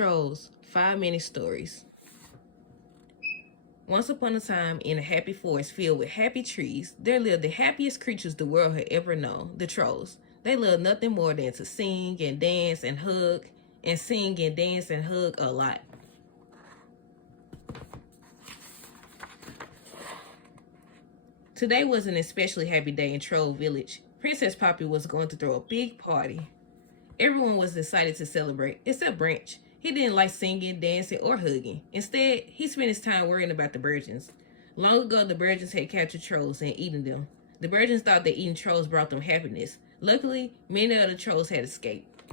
Trolls, 5-minute stories. Once upon a time, in a happy forest filled with happy trees, there lived the happiest creatures the world had ever known, the trolls. They loved nothing more than to sing and dance and hug, and sing and dance and hug a lot. Today was an especially happy day in Troll Village. Princess Poppy was going to throw a big party. Everyone was excited to celebrate, except Branch. He didn't like singing, dancing, or hugging. Instead, he spent his time worrying about the virgins. Long ago, the virgins had captured trolls and eaten them. The virgins thought that eating trolls brought them happiness. Luckily, many of the trolls had escaped.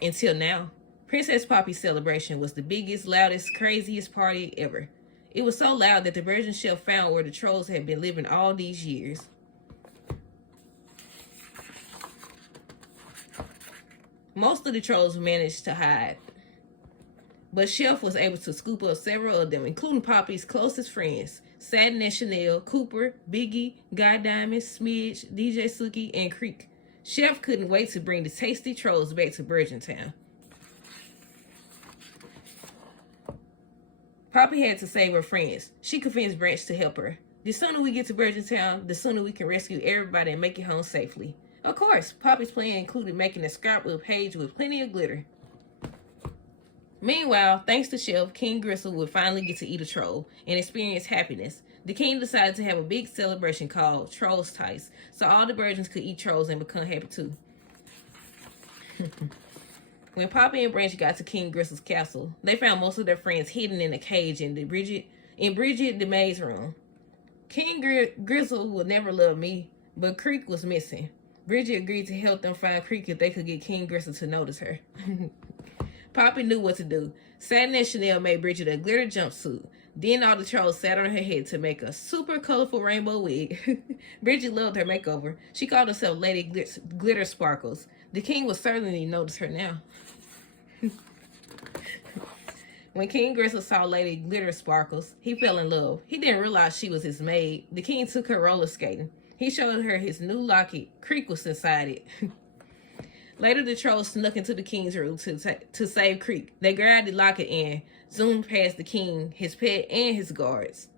Until now, Princess Poppy's celebration was the biggest, loudest, craziest party ever. It was so loud that the virgin chef found where the trolls had been living all these years. Most of the trolls managed to hide, but Chef was able to scoop up several of them, including Poppy's closest friends, Satin and Chanel, Cooper, Biggie, Guy Diamond, Smidge, DJ Suki, and Creek. Chef couldn't wait to bring the tasty trolls back to Virgin Town. Poppy had to save her friends. She convinced Branch to help her. The sooner we get to Virgin Town, the sooner we can rescue everybody and make it home safely. Of course, Poppy's plan included making a scrapbook page with plenty of glitter. Meanwhile, thanks to Chef, King Gristle would finally get to eat a troll and experience happiness. The king decided to have a big celebration called Trolls Tice, so all the virgins could eat trolls and become happy too. When Poppy and Branch got to King Gristle's castle, they found most of their friends hidden in a cage in Bridget the maid's room. King Gristle would never love me, but Creek was missing. Bridget agreed to help them find Creek if they could get King Gristle to notice her. Poppy knew what to do. Satin and Chanel made Bridget a glitter jumpsuit. Then all the trolls sat on her head to make a super colorful rainbow wig. Bridget loved her makeover. She called herself Lady Glitter Sparkles. The king would certainly notice her now. When King Gristle saw Lady Glitter Sparkles, he fell in love. He didn't realize she was his maid. The king took her roller skating. He showed her his new locket. Creek was inside it. Later, the trolls snuck into the king's room to save Creek. They grabbed the locket and zoomed past the king, his pet, and his guards.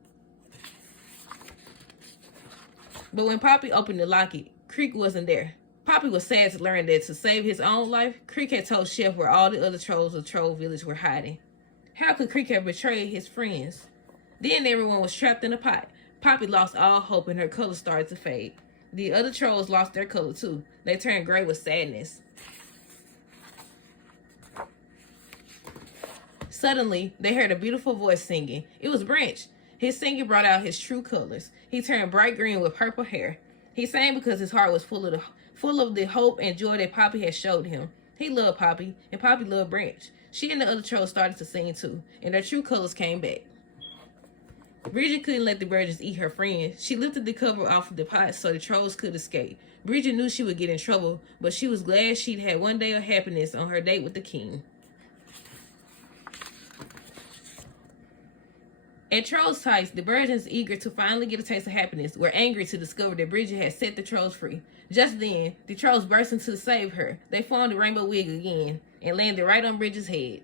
But when Poppy opened the locket, Creek wasn't there. Poppy was sad to learn that to save his own life, Creek had told Chef where all the other trolls of Troll Village were hiding. How could Creek have betrayed his friends? Then everyone was trapped in a pot. Poppy lost all hope and her color started to fade. The other trolls lost their color too. They turned gray with sadness. Suddenly, they heard a beautiful voice singing. It was Branch. His singing brought out his true colors. He turned bright green with purple hair. He sang because his heart was full of the hope and joy that Poppy had showed him. He loved Poppy, and Poppy loved Branch. She and the other trolls started to sing too, and their true colors came back. Bridget couldn't let the virgins eat her friends. She lifted the cover off of the pot so the trolls could escape. Bridget knew she would get in trouble, but she was glad she'd had one day of happiness on her date with the king. At Trolls Tice, the virgins, eager to finally get a taste of happiness, were angry to discover that Bridget had set the trolls free. Just then, the trolls burst in to save her. They formed the rainbow wig again and landed right on Bridget's head.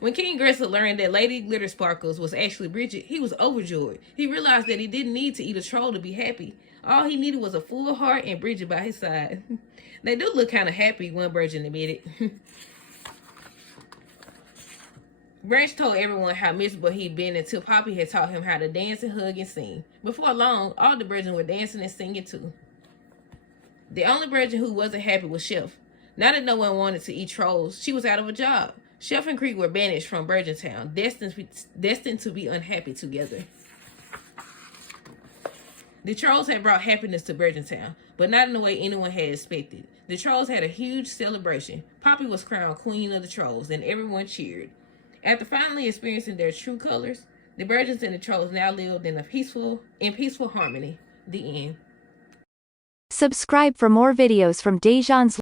When King Gristle learned that Lady Glitter Sparkles was actually Bridget, he was overjoyed. He realized that he didn't need to eat a troll to be happy. All he needed was a full heart and Bridget by his side. They do look kind of happy, one virgin admitted. Branch told everyone how miserable he'd been until Poppy had taught him how to dance and hug and sing. Before long, all the virgins were dancing and singing too. The only virgin who wasn't happy was Chef. Now that no one wanted to eat trolls, she was out of a job. Chef and Creek were banished from Virgin Town, destined to be unhappy together. The trolls had brought happiness to Virgin Town, but not in the way anyone had expected. The trolls had a huge celebration. Poppy was crowned queen of the trolls, and everyone cheered. After finally experiencing their true colors, the virgins and the trolls now lived in peaceful harmony. The end. Subscribe for more videos from Dejan's